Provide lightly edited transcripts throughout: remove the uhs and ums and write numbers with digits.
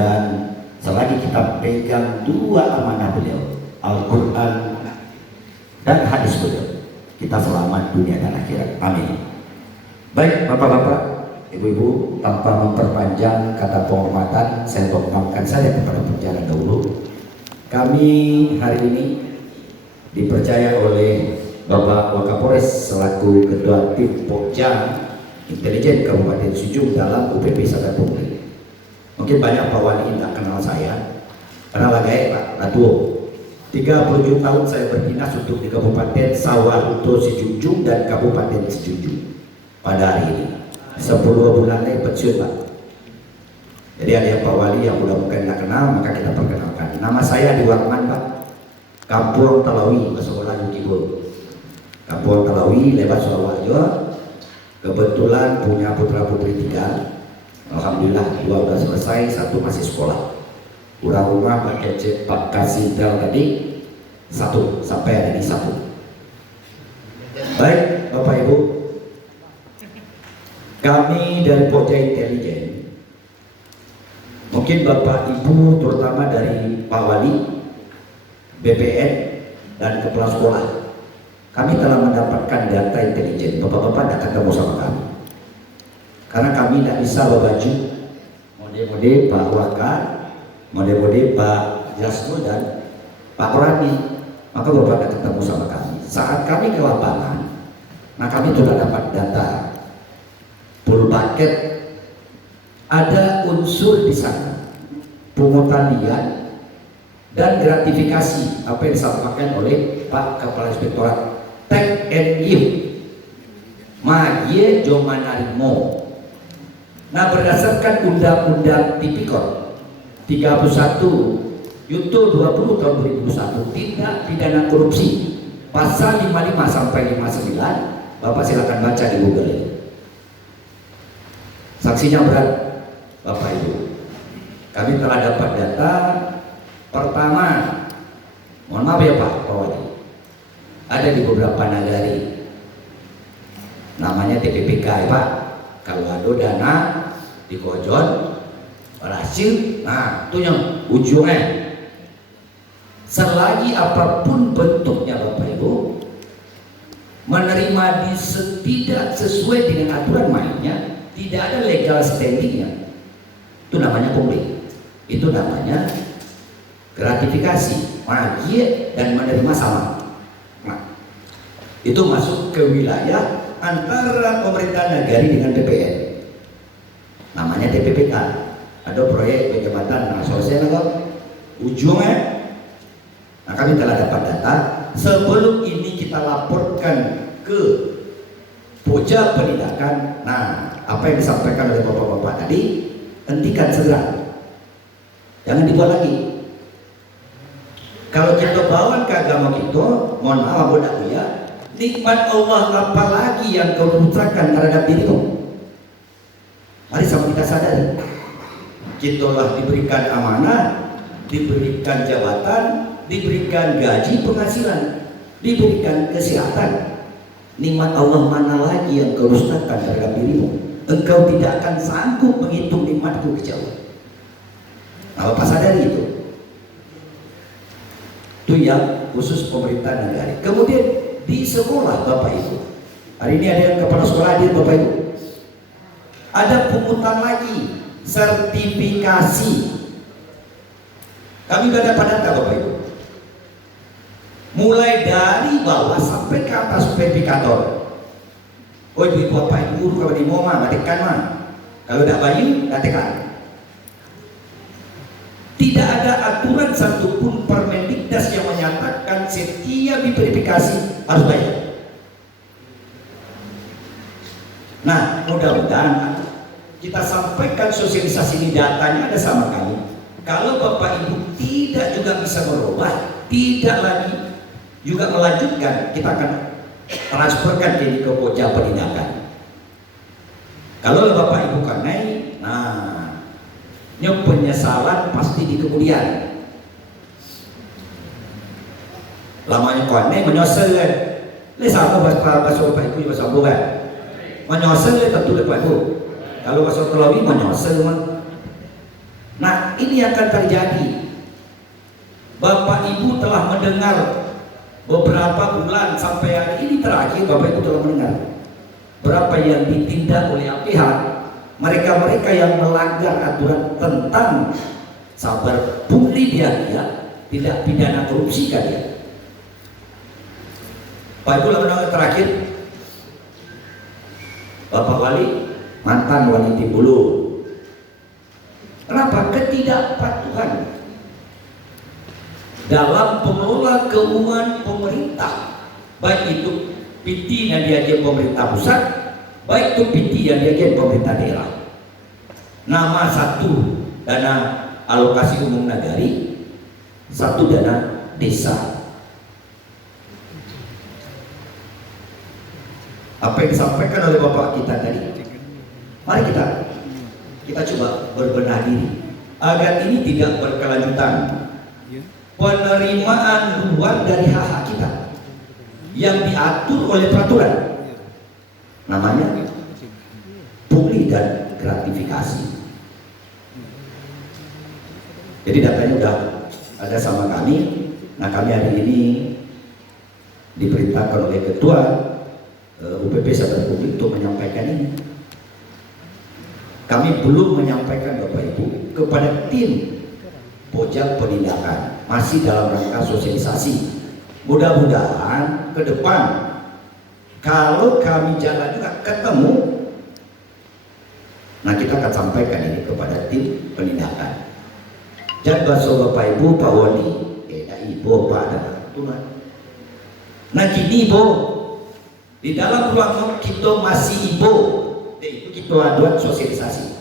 mudah-mudahan selagi kita pegang dua amanah beliau, Al-Quran dan hadis beliau, kita selamat dunia dan akhirat. Amin. Baik bapak-bapak, ibu-ibu, tanpa memperpanjang kata penghormatan, saya perkenalkan saya kepada pembicara dahulu. Kami hari ini dipercaya oleh Bapak Wakapolres selaku Ketua Tim Pokja Intelijen Kabupaten Sujung dalam UPP Sadar Pungli. Mungkin banyak Pak Wali tidak kenal saya, karena lagi Pak Ratuo. 37 tahun saya berdinas untuk di Kabupaten Sawalunto Sejunjung dan Kabupaten Sejunjung. Pada hari ini 10 bulan lagi pensiun Pak. Jadi ada yang Pak Wali yang udah mungkin tidak kenal, maka kita perkenalkan. Nama saya Adi Warman Pak, Kampung Talawi, Sekolah Yukibul. Kampung Talawi, Lebat Surabaya. Kebetulan punya putra putri 3. Alhamdulillah 2 sudah selesai, 1 masih sekolah. Kurang rumah Pak Kasintel tadi 1 sampai hari ini 1. Baik Bapak Ibu, kami dari Pokja Intelijen, mungkin Bapak Ibu terutama dari Pak Wali, BPN dan kepala sekolah, kami telah mendapatkan data intelijen. Bapak-bapak tidak ketemu sama kami karena kami tidak bisa berbaju mode-mode Pak Waka, mode-mode Pak Jasno dan Pak Rani. Maka Bapak tidak ketemu sama kami. Saat kami ke lapangan, nah kami sudah dapat data full bucket, ada unsur di sana pungutan liar dan gratifikasi apa yang disampaikan oleh Pak Kepala Inspektorat TNI Magye Jomanarimo. Nah, berdasarkan Undang-Undang Tipikor 31 Yunto 20 tahun 2001 tindak pidana korupsi pasal 55 sampai 59, Bapak silakan baca di Google ini. Saksinya berat Bapak Ibu. Kami telah dapat data pertama, mohon maaf ya Pak Wali, ada di beberapa nagari namanya TPPK ya Pak. Kalau ada dana di Kojon berhasil, nah itu yang ujungnya. Selagi apapun bentuknya Bapak Ibu, menerima tidak sesuai dengan aturan mainnya, tidak ada legal standingnya, itu namanya pungli, itu namanya gratifikasi, magye dan menerima sama. Nah, itu masuk ke wilayah antara pemerintah negari dengan PPN, namanya TPPK. Ada proyek penjembatan nasional kan ujungnya. Nah, kami telah dapat data sebelum ini kita laporkan ke Pokja Penindakan. Nah, apa yang disampaikan oleh bapak-bapak tadi, hentikan segera, jangan dibuat lagi. Kalau kita bawa ke agama kita, mohon maaf budak ya, nikmat Allah apa lagi yang kau putrakan terhadap dirimu? Mari sama kita sadari, kita telah diberikan amanah, diberikan jabatan, diberikan gaji penghasilan, diberikan kesehatan. Nikmat Allah mana lagi yang kau dustakan terhadap dirimu? Engkau tidak akan sanggup menghitung nikmatku kejauhan. Nah, Bapak sadari itu. Itu yang khusus pemerintah negara. Kemudian di sekolah Bapak Ibu, hari ini ada yang kepala sekolah hadir Bapak Ibu, ada pungutan lagi sertifikasi. Kami sudah dapat data Bapak Ibu, mulai dari bawah sampai ke atas verifikator. Oh ibu bapak ibu kalau di moma tekan mah, kalau tidak bayu tekan. Tidak ada aturan satupun Permendiknas yang menyatakan setiap diverifikasi harus bayar. Nah, mudah-mudahan kita sampaikan sosialisasi ini, datanya ada sama kami. Kalau Bapak Ibu tidak juga bisa merubah, tidak lagi juga melanjutkan, kita akan transferkan ini ke Pokja Penindakan. Kalau Bapak Ibu kan naik, nah, penyesalan pasti di kemudian. Lamanya kone menyesal, le sama bahasa Bapak Ibu juga sama kan? Menyesal le tentu Bapak Ibu. Kalau bahasa Telawi menyesal mah. Nah, ini akan terjadi. Bapak Ibu telah mendengar beberapa bulan sampai hari ini terakhir, Bapak Ibu telah mendengar berapa yang ditindak oleh pihak mereka-mereka yang melanggar aturan tentang sabar pungli dia tidak pidana korupsi kan ya. Pak Ibu mendengar terakhir Bapak Wali, mantan Wali Timbulu. Kenapa? Ketidakpatuhan dalam pengelola keuangan pemerintah, baik itu PT yang diajukan pemerintah pusat, baik itu PT yang diajukan pemerintah daerah. Nama satu dana alokasi umum nagari, satu dana desa. Apa yang disampaikan oleh Bapak kita tadi, mari kita coba berbenah diri agar ini tidak berkelanjutan. Penerimaan luar dari hak-hak kita yang diatur oleh peraturan, namanya pungli dan gratifikasi. Jadi datanya sudah ada sama kami. Nah, kami hari ini diperintahkan oleh Ketua UPP Sabar Publik untuk menyampaikan ini. Kami belum menyampaikan Bapak Ibu kepada tim Pojak Penindakan, masih dalam rangka sosialisasi. Mudah-mudahan ke depan kalau kami jalan juga ketemu, nah kita akan sampaikan ini kepada tim penindakan. Jangan bahasa Bapak Ibu, Pak Wali, Ibu, Pak dan Tuhan. Nah gini Ibu, di dalam ruang kita masih Ibu, itu kita aduan sosialisasi.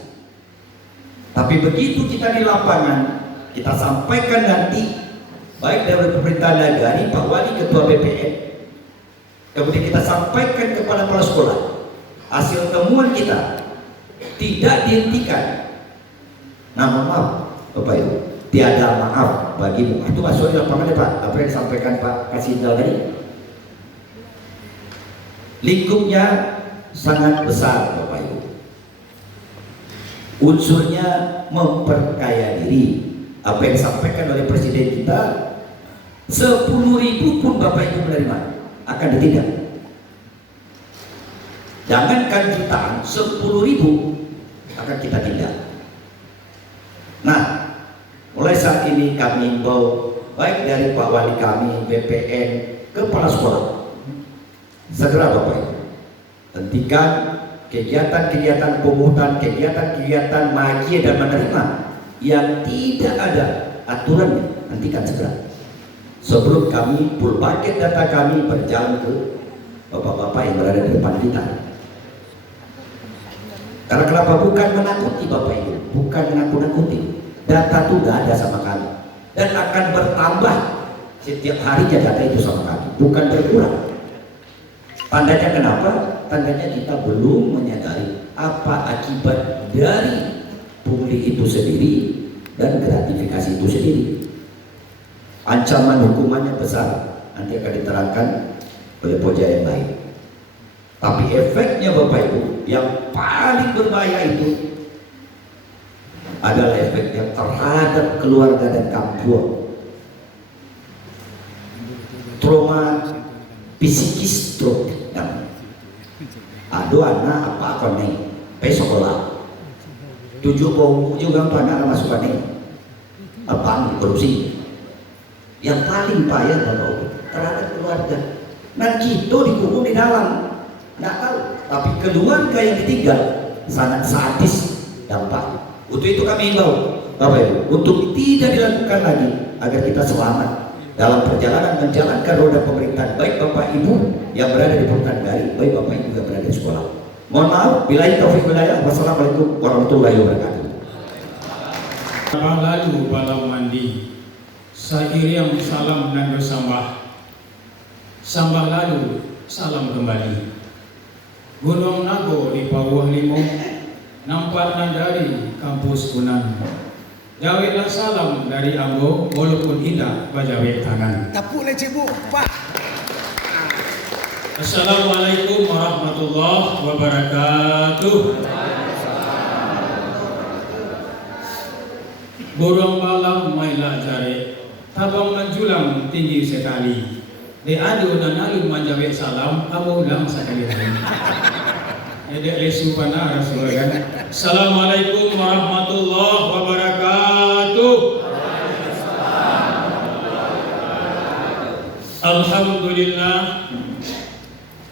Tapi begitu kita di lapangan, kita sampaikan nanti baik dari pemerintah negara, Pak Wali, Ketua BPN, kemudian kita sampaikan kepada kepala sekolah hasil temuan kita tidak dihentikan. Nah, maaf Bapak Ibu, tiada maaf bagimu. Itu masuk di lapangan ya Pak, apa yang disampaikan Pak Kasindal tadi. Lingkupnya sangat besar Bapak Ibu, unsurnya memperkaya diri. Apa yang disampaikan oleh Presiden kita, 10.000 pun Bapak Ibu menerima akan ditindak. Jangankan jutaan, 10.000 akan kita tindak. Nah, mulai saat ini kami himbau baik dari Pak Wali kami, BPN, kepala sekolah, segera Bapak Ibu hentikan kegiatan-kegiatan pungutan, kegiatan-kegiatan magia dan menerima yang tidak ada aturannya, hentikan segera. Sebelum kami full paket data kami berjalan ke bapak-bapak yang berada di depan kita. Karena kenapa? Bukan menakuti Bapak Ibu, bukan menakut-nakuti. Data itu sudah ada sama kami dan akan bertambah setiap harinya data itu sama kami, bukan berkurang. Tandanya kenapa? Tandanya kita belum menyadari apa akibat dari pungli itu sendiri dan gratifikasi itu sendiri. Ancaman hukumannya besar, nanti akan diterangkan oleh Poja yang lain. Tapi efeknya Bapak Ibu yang paling berbahaya itu adalah efek yang terhadap keluarga dan kampung. Trauma psikis stroke. Aduh anak apa kau nih? Sekolah 7 bau juga untuk anak masuk nih. Apa korupsi? Yang paling payah Bapak terhadap keluarga. Nah kita dikurung di dalam, nggak tahu. Tapi keluarga yang ditinggal sangat sadis dampak. Untuk itu kami himbau Bapak Ibu untuk tidak dilakukan lagi agar kita selamat dalam perjalanan menjalankan roda pemerintahan, baik Bapak Ibu yang berada di pemerintahan negara, baik Bapak Ibu yang berada di sekolah. Mohon maaf, billahi taufiq walhidayah. Wassalamualaikum warahmatullahi wabarakatuh. Lalu balau mandi, seiring salam dan bersambah, sambah lalu salam kembali. Gunung Nago di bawah Limo, nampak dari kampus Kunan. Jawablah salam dari Ambo, walaupun indah bajawet tangan. Tapuk le cebuk, Pak. Assalamualaikum warahmatullahi wabarakatuh. Borong malam mailah jare, tabang menjulang tinggi sekali. De adu dan alun manjawab salam, kamu ulang sekali lagi. Edek lesu pana Rasulullah kan. Assalamualaikum warahmatullahi wabarakatuh. Alhamdulillah.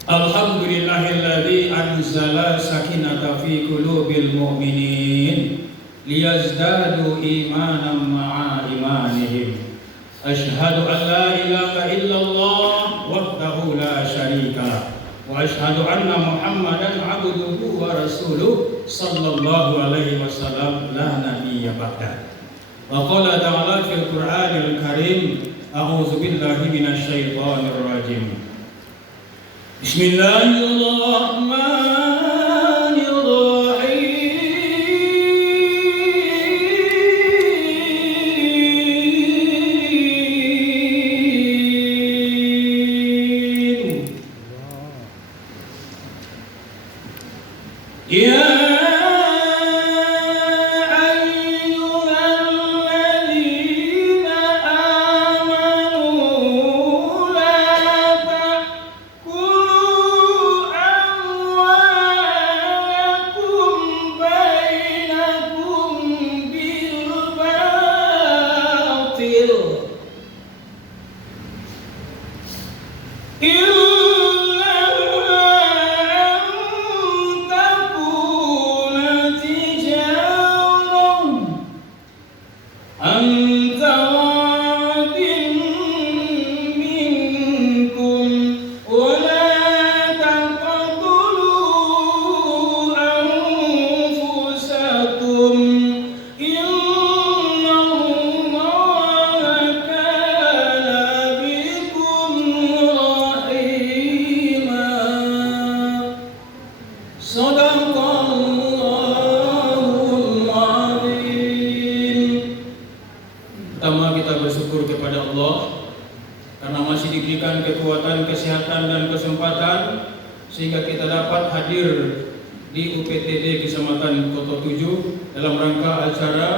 Alhamdulillahilladzi anzala sakinata fi qulubil mu'minin liyazdadu imanan ma'a imanihim. Asyhadu an la ilaha illallah wahdahu la syarika wa asyhadu anna Muhammadan abduhu wa rasuluh sallallahu alaihi wasallam la nabiyya ba'da. Wa qala ta'ala fil Qur'anil Karim, a'udzu billahi minasy syaithanir rajim. Bismillahirrahmanirrahim. Ya Pertama, kita bersyukur kepada Allah karena masih diberikan kekuatan, kesehatan dan kesempatan sehingga kita dapat hadir di UPTD Kecamatan Koto 7 dalam rangka acara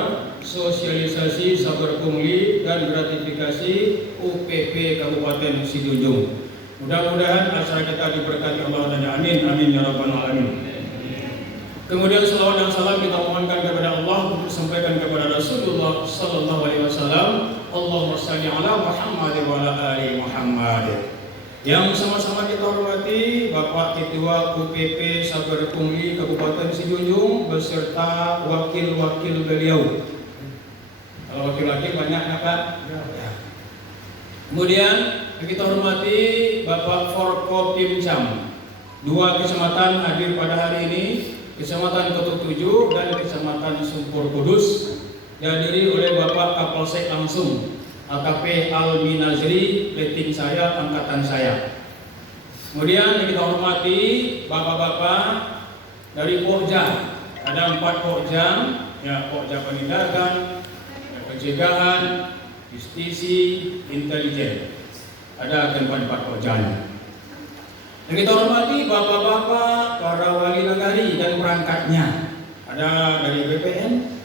sosialisasi sabar pungli dan gratifikasi UPP Kabupaten Situjung. Mudah-mudahan acara kita diberkati Allah dan amin amin ya rabbal alamin. Kemudian salawat dan salam kita mohonkan kepada Allah untuk disampaikan kepada Rasulullah sallallahu alaihi wasallam. Allahumma shalli ala Muhammad wa ala ali Muhammad. Yang sama-sama kita hormati Bapak Ketua UPP Sabar Pungli Kabupaten Situjung beserta wakil-wakil beliau. Kalau wakil-wakil banyak ya Pak? Ya. Kemudian kita hormati Bapak Forkopimcam. Dua kecamatan hadir pada hari ini, Kecamatan Koto 7 dan Kecamatan Sumpur Kudus, dihadiri oleh Bapak Kapolsek langsung AKP Almi Nazri, rating saya, angkatan saya. Kemudian yang kita hormati bapak-bapak dari Pokja, ada 4 Pokja, ya Pokja penindakan, pencegahan, justisi, intelijen. Ada 4 Pokja. Yang kita hormati bapak-bapak, para wali nagari dan perangkatnya, ada dari BPN,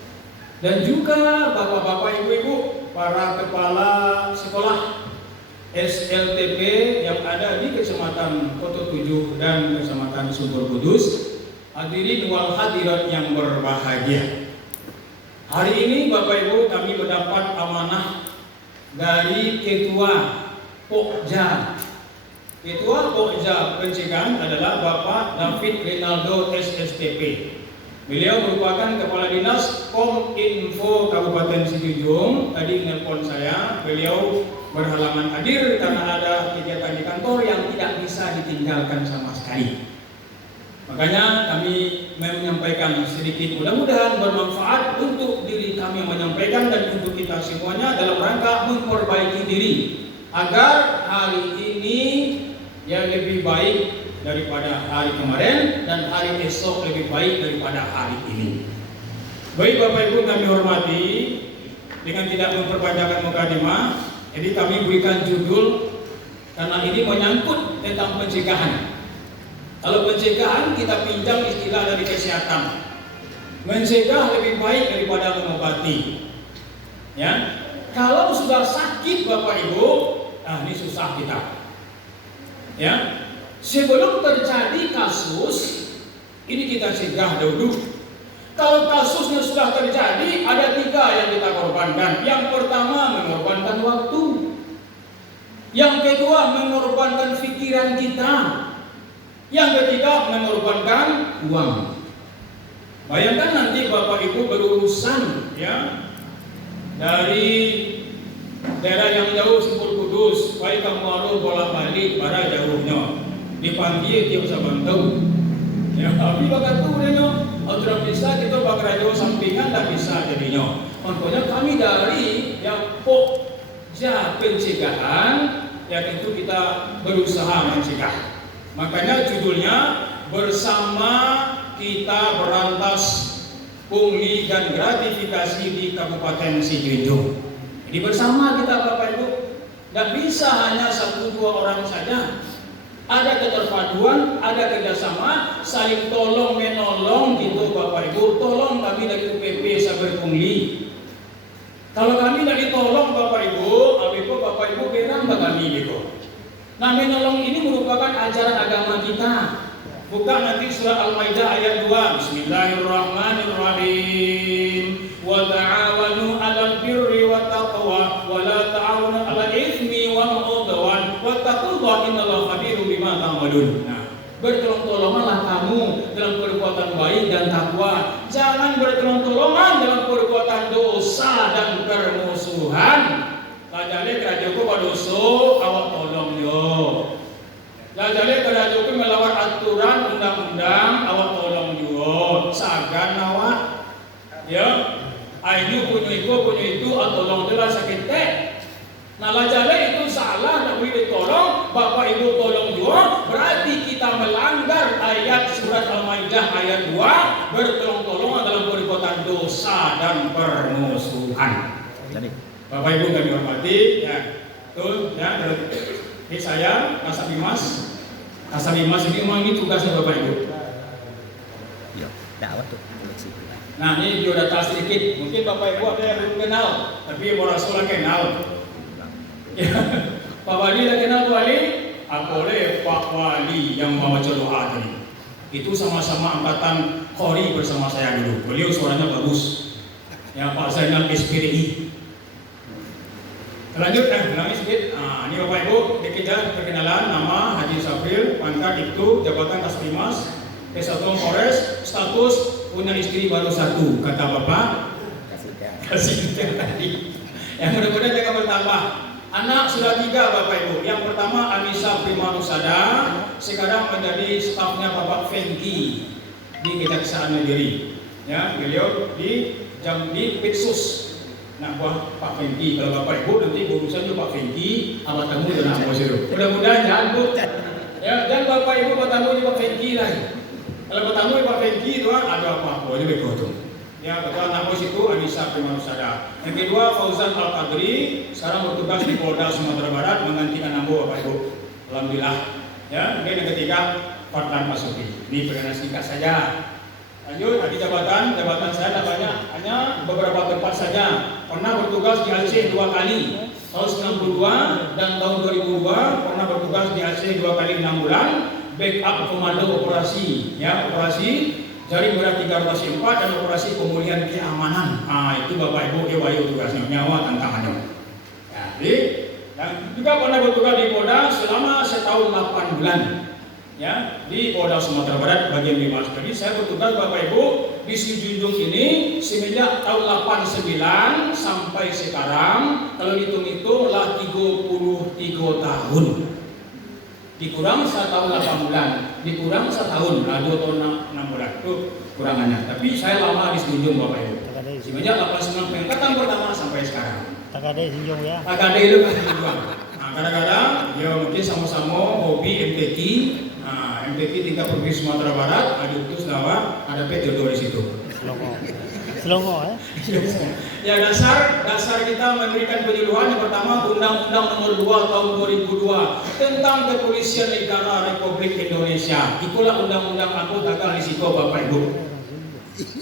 dan juga bapak-bapak ibu-ibu, para kepala sekolah SLTP yang ada di Kecamatan Koto 7 dan Kecamatan Sumpur Kudus, hadirin wal hadirat yang berbahagia. Hari ini Bapak Ibu kami mendapat amanah dari Ketua Pokja. Ketua Pokja Pencegahan adalah Bapak David Rinaldo SSTP. Beliau merupakan Kepala Dinas Kominfo Kabupaten Situjung. Tadi nelpon saya, beliau berhalangan hadir karena ada kegiatan di kantor yang tidak bisa ditinggalkan sama sekali. Makanya kami menyampaikan sedikit, mudah-mudahan bermanfaat untuk diri kami yang menyampaikan dan untuk kita semuanya dalam rangka memperbaiki diri agar hari ini yang lebih baik daripada hari kemarin dan hari esok lebih baik daripada hari ini. Baik Bapak Ibu kami hormati, dengan tidak memperpanjangkan mukadimah, jadi kami berikan judul karena ini menyangkut tentang pencegahan. Kalau pencegahan kita pinjam istilah dari kesehatan. Mencegah lebih baik daripada mengobati. Ya, kalau sudah sakit Bapak Ibu, ini susah kita. Ya, sebelum terjadi kasus, ini kita cegah dahulu. Kalau kasusnya sudah terjadi, ada 3 yang kita korbankan. Yang pertama, mengorbankan waktu. Yang kedua, mengorbankan pikiran kita. Yang ketiga, mengorbankan uang. Bayangkan nanti Bapak Ibu berurusan, ya, dari daerah yang jauh Simpul Kudus, baik kamu bolak-balik pada jauhnya, dipanggil dia usah bantu. Ya, tapi bakal tuh dia aturan bisa kita bakal jauh sampingan tak bisa jadinya. Makanya kami dari yang pokja pencegahan, ya tentu kita berusaha mencegah. Makanya judulnya bersama kita berantas pungli dan gratifikasi di Kabupaten Situbondo. Jadi bersama kita Bapak Ibu, tidak bisa hanya 1-2 orang saja. Ada keterpaduan, ada kerjasama, saling tolong menolong gitu Bapak Ibu. Tolong kami dari UPP Sabar Pungli. Kalau kami tidak ditolong Bapak Ibu, Bapak Ibu berang kami gitu. Nah, menolong ini merupakan ajaran agama kita. Buka nanti surah Al-Maidah ayat 2. Bismillahirrahmanirrahim. Wa ta'awanu 'alal birri wat taqwa wa la ta'awanu 'alal itsmi wal 'udwan wattaqullaha innallaha khabirum bima ta'malun. Nah, bertolong-tolonganlah kamu dalam perbuatan baik dan takwa. Jangan bertolong-tolongan dalam perbuatan dosa dan permusuhan. Lajale kerajaan pada dosa awak tolong yo. Lajale kerajaan melawan aturan undang-undang awak tolong yo. Sagan awak ya. Ayo punya itu tolong jelas sakit teh. Nah lajale itu salah tak boleh ditolong. Bapak Ibu tolong juga. Berarti kita melanggar ayat surat Al-Maidah ayat 2. Bertolong-tolongan dalam perbuatan dosa dan permusuhan. Bapak Ibu kami hormati, ya, betul, ya, dari saya, Kasabimas ini memang ini tugasnya Bapak Ibu. Ya, dakwah tuh. Nah ini biodata sedikit, mungkin Bapak Ibu ada yang belum kenal, tapi mau Rasul kenal. Ya, Pak Wali dah kenal Pak Wali? Boleh Pak Wali yang bawa doa tadi. Itu sama-sama angkatan Khori bersama saya dulu. Beliau suaranya bagus. Ya Pak Zainal SPDI. Lanjut ulangi sedikit. Ini Bapak Ibu dikejar perkenalan nama Haji Safril, pangkat itu jabatan Kasbimas, Kesatuan Polres, status punya istri baru 1, kata Bapak. Kasih tadi. Yang mudah-mudahan jangan bertambah. Anak sudah 3 Bapak Ibu. Yang pertama Anissa Primanusada, sekarang menjadi stafnya Bapak Fengki di Kejaksaan Negeri. Ya, beliau di Pitsus. Nah, buat Pak Fengki, kalau Bapak Ibu nanti urusan Pak Fengki, awak tamu dengan bos itu. Mudah-mudahan jangan Bu. Ya, dan Bapak Ibu bertamu di Pak Fengki lah. Kalau bertamu di Pak Fengki itu ada apa? Ini betul. Ya, betul anak bos itu Anissa Primanusada. Yang kedua Fauzan Al-Qadri, sekarang bertugas di Polda Sumatera Barat menggantikan Nambo Bapak Ibu. Alhamdulillah. Ya, kemudian yang ketiga Fadlan Masuki. Ini perkenalan singkat saja. Lanjut, di jabatan saya tak banyak, hanya beberapa tempat saja. Pernah bertugas di Aceh 2 kali, tahun 92 dan tahun 2002 pernah bertugas di Aceh 2 kali 6 bulan, backup komando operasi, ya operasi Jaring Merah 304 dan operasi pemulihan keamanan. Itu Bapak Ibu Ewayu tugasnya, nyawa tantangannya. Ya, dan juga pernah bertugas di Polda selama setahun 8 bulan. Ya, di Polda Sumatera Barat bagian 5. Jadi saya bertugas Bapak Ibu di Situbondo ini semenjak tahun 89 sampai sekarang, kalau dihitung-hitung lah 33 tahun. Dikurang 1 tahun 8 bulan, dikurang 1 tahun, 2 tahun 6 bulan itu kurangannya. Tapi saya lama di Situbondo Bapak Ibu. Semenjak 89 pengangkatan pertama sampai sekarang. Takade sinjung ya. Takade itu kan sinjung. Nah, kadang-kadang ya mungkin sama-sama hobi MTQ. MTQ tingkat provinsi Sumatera Barat, ada utus Dawa, ada jodoh di situ. Selongo ya. Ya dasar kita memberikan penyuluhan yang pertama Undang-Undang Nomor 2 Tahun 2002 tentang Kepolisian Negara Republik Indonesia. Itulah undang-undang aku takkan risiko Bapak Ibu.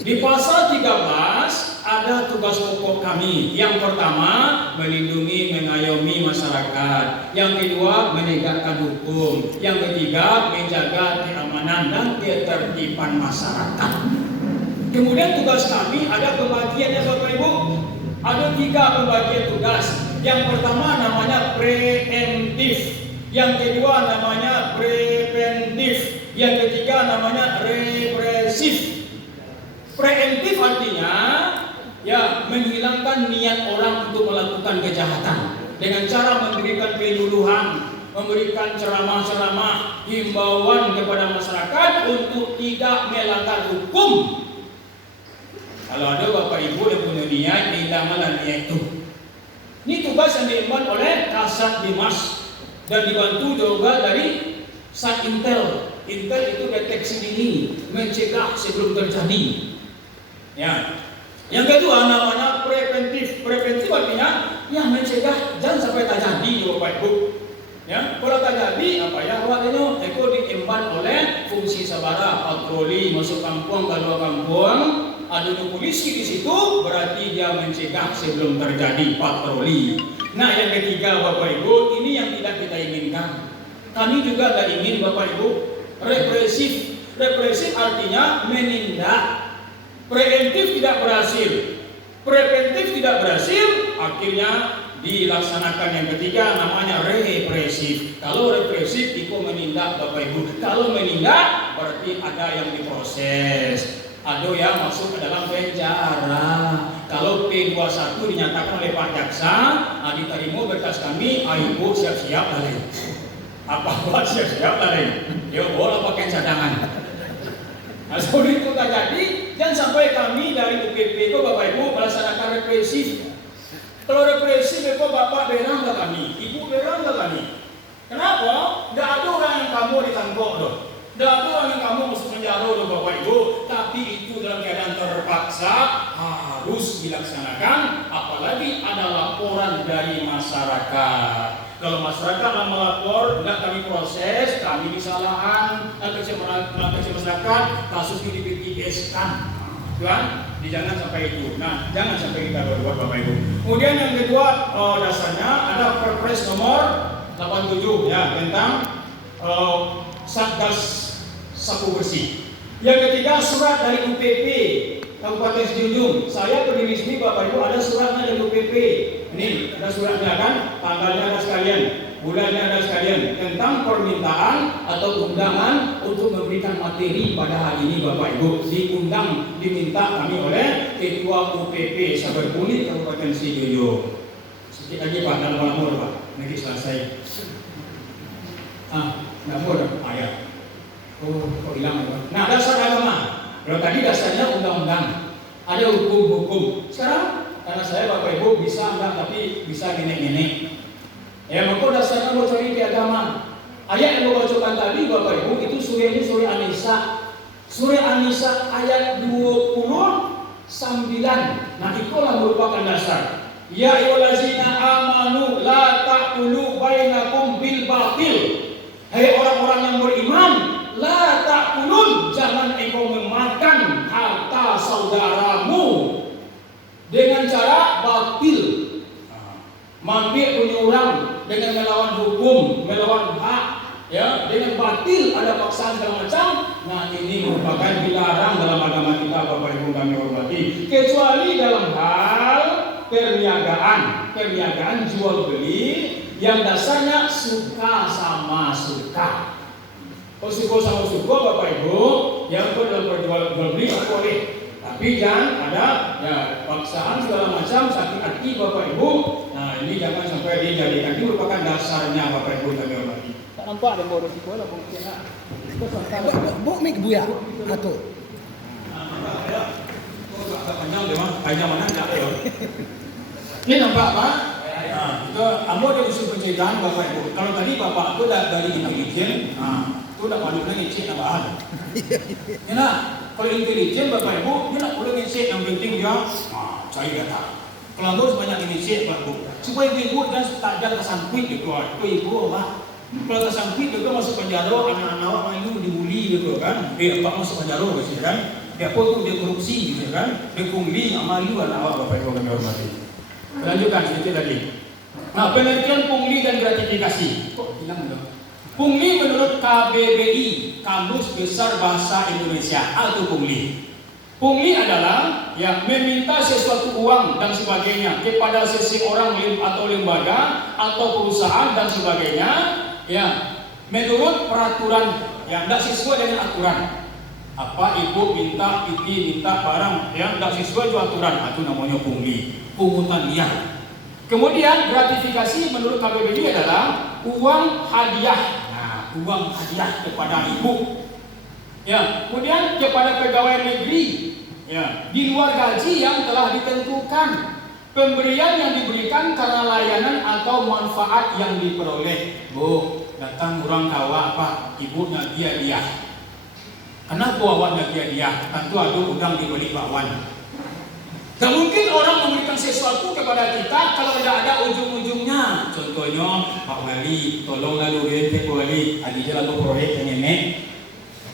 Di pasal 13 ada tugas pokok kami. Yang pertama, melindungi, mengayomi masyarakat. Yang kedua, menegakkan hukum. Yang ketiga, menjaga keamanan dan ketertiban masyarakat. Kemudian tugas kami ada pembagiannya Bapak Ibu. Ada 3 pembagian tugas. Yang pertama namanya preemptif. Yang kedua namanya preventif. Yang ketiga namanya represif. Preemptif artinya ya menghilangkan niat orang untuk melakukan kejahatan dengan cara memberikan penyuluhan, memberikan ceramah-ceramah, himbauan kepada masyarakat untuk tidak melanggar hukum. Kalau ada Bapak Ibu yang punya niat, hilanglah niat itu. Ini tugas yang diemban oleh Kasat Dimas dan dibantu juga dari Sat Intel. Intel itu deteksi dini, mencegah sebelum terjadi. Ya. Yang kedua namanya preventif. Preventif artinya ya mencegah jangan sampai terjadi Bapak Ibu. Ya, kalau terjadi apa ya awalnya itu diemban oleh fungsi sabara patroli masuk kampung ke luar kampung. Ada polisi di situ berarti dia mencegah sebelum terjadi patroli. Nah, yang ketiga Bapak Ibu, ini yang tidak kita inginkan. Kami juga tidak ingin Bapak Ibu represif. Represif artinya menindak. Preventif tidak berhasil, preventif tidak berhasil, akhirnya dilaksanakan yang ketiga namanya represif. Kalau represif itu menindak Bapak Ibu. Kalau menindak berarti ada yang diproses, ada yang masuk ke dalam penjara. Kalau P21 dinyatakan oleh Pak Jaksa, diterima berkas kami, Ibu siap-siap lari. Apa siap-siap lari? Ya boleh pakai cadangan. Nah, sebelum itu terjadi, jangan sampai kami dari UPP itu Bapak Ibu melaksanakan represif. Kalau represif itu Bapak berang nggak kami, Ibu berang nggak kami. Kenapa? Tidak ada orang yang kamu ditangkap loh. Tidak ada orang yang kamu masuk penjara loh Bapak Ibu. Tapi itu dalam keadaan terpaksa harus dilaksanakan. Apalagi ada laporan dari masyarakat. Kalau masyarakat yang melapor, tidak kami proses, kami disalahan, ke masyarakat, kasus ini di-PS-kan. Tuan, jangan sampai itu. Nah, jangan sampai kita berbuat Bapak Ibu. Kemudian yang kedua, dasarnya ada Perpres nomor 87 ya tentang Satgas Sapu Bersih. Yang ketiga, surat dari UPP Kabupaten Sejunjung. Saya pendiri resmi Bapak Ibu ada suratnya dari UPP. Ini ada suratnya kan, tanggalnya ada sekalian, bulannya ada sekalian tentang permintaan atau undangan untuk memberikan materi pada hari ini Bapak Ibu. Diundang, diminta kami oleh Ketua UPP Sabar Kulit Kabupaten Sejunjung. Sedikit lagi Pak, dalam lamur Pak, nanti selesai. Lamur, ayat. Kok hilang Pak? Nah, dasar agama. Kalau tadi dasarnya undang-undang, ada hukum-hukum. Sekarang karena saya Bapak Ibu bisa enggak, tapi bisa gini-gini. Ya, maka dasarnya mau cari di agama. Ayat yang mau bacakan tadi Bapak Ibu itu surah An-Nisa. Surah An-Nisa ayat 29. Nah, itulah merupakan dasar. Ya ayyuhallazina amanu la ta'kulu bainakum bil batil. Hai orang-orang yang beriman, la ta'kulun, jangan engkau memakan harta saudaramu dengan cara batil. Mampir punya orang dengan melawan hukum, melawan hak, ya, dengan batil ada paksaan segala macam. Nah, ini merupakan dilarang dalam agama kita Bapak Ibu kami hormati, kecuali dalam hal perniagaan jual beli yang dasarnya suka sama suka. Kalau suka sama suka Bapak Ibu, yang dalam perjualan jual beli boleh. Tapi jangan ada ya paksaan segala macam sakit hati Bapak Ibu. Nah, ini jangan sampai dijadikan. Ini merupakan dasarnya Bapak Ibu kami hormati. Tak nampak ada bodoh di sekolah mungkin nak. Bok mik buya atau. Agak panjang deh mah. Panjang mana enggak ya. Ini nampak Pak? Nah, itu ambo ada usul pencegahan Bapak Ibu. Kalau tadi Bapak aku dari intelijen, itu udah paling lagi cek nambahan. Ya, kalau intelijen Bapak Ibu, dia tak boleh ngecek, yang penting dia cari data. Kalau ambo sebanyak ngecek Bapak Ibu, supaya ibu dan tak ada kesampit gitu, itu ibu Pak. Kalau kesampit itu masuk penjara, anak-anak orang itu dibully gitu kan, Pak masuk penjara gitu kan. dia foto dia korupsi gitu kan, dia pungli amaluan awak Bapak Ibu kami hormati. Lanjutkan sedikit lagi. Nah, pengertian pungli dan gratifikasi. Kok hilang dong? Pungli menurut KBBI, Kamus Besar Bahasa Indonesia, atau pungli. Pungli adalah yang meminta sesuatu uang dan sebagainya kepada seseorang atau lembaga atau perusahaan dan sebagainya, ya menurut peraturan yang tidak sesuai dengan aturan. Apa ibu minta, pipi minta barang yang tidak sesuai dengan aturan, itu namanya pungli, pungutan liar. Kemudian gratifikasi menurut KBBI adalah uang hadiah. Nah, uang hadiah kepada ibu. Ya, kemudian kepada pegawai negeri, ya, di luar gaji yang telah ditentukan. Pemberian yang diberikan karena layanan atau manfaat yang diperoleh. Bu, datang orang kawa apa? Ibunya dia. Kenapa awaknya dia? Tentu ada udang di balik bakwan. Gak mungkin orang memberikan sesuatu kepada kita kalau tidak ada ujung-ujungnya. Contohnya, Pak Wali, tolong lalu Pak Wali, ada jalan proyek yang nenek.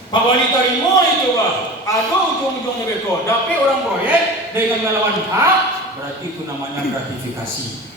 Pak Wali terima itu Pak, ada ujung-ujungnya beko. Tapi orang proyek dengan melawan hak, berarti itu namanya gratifikasi.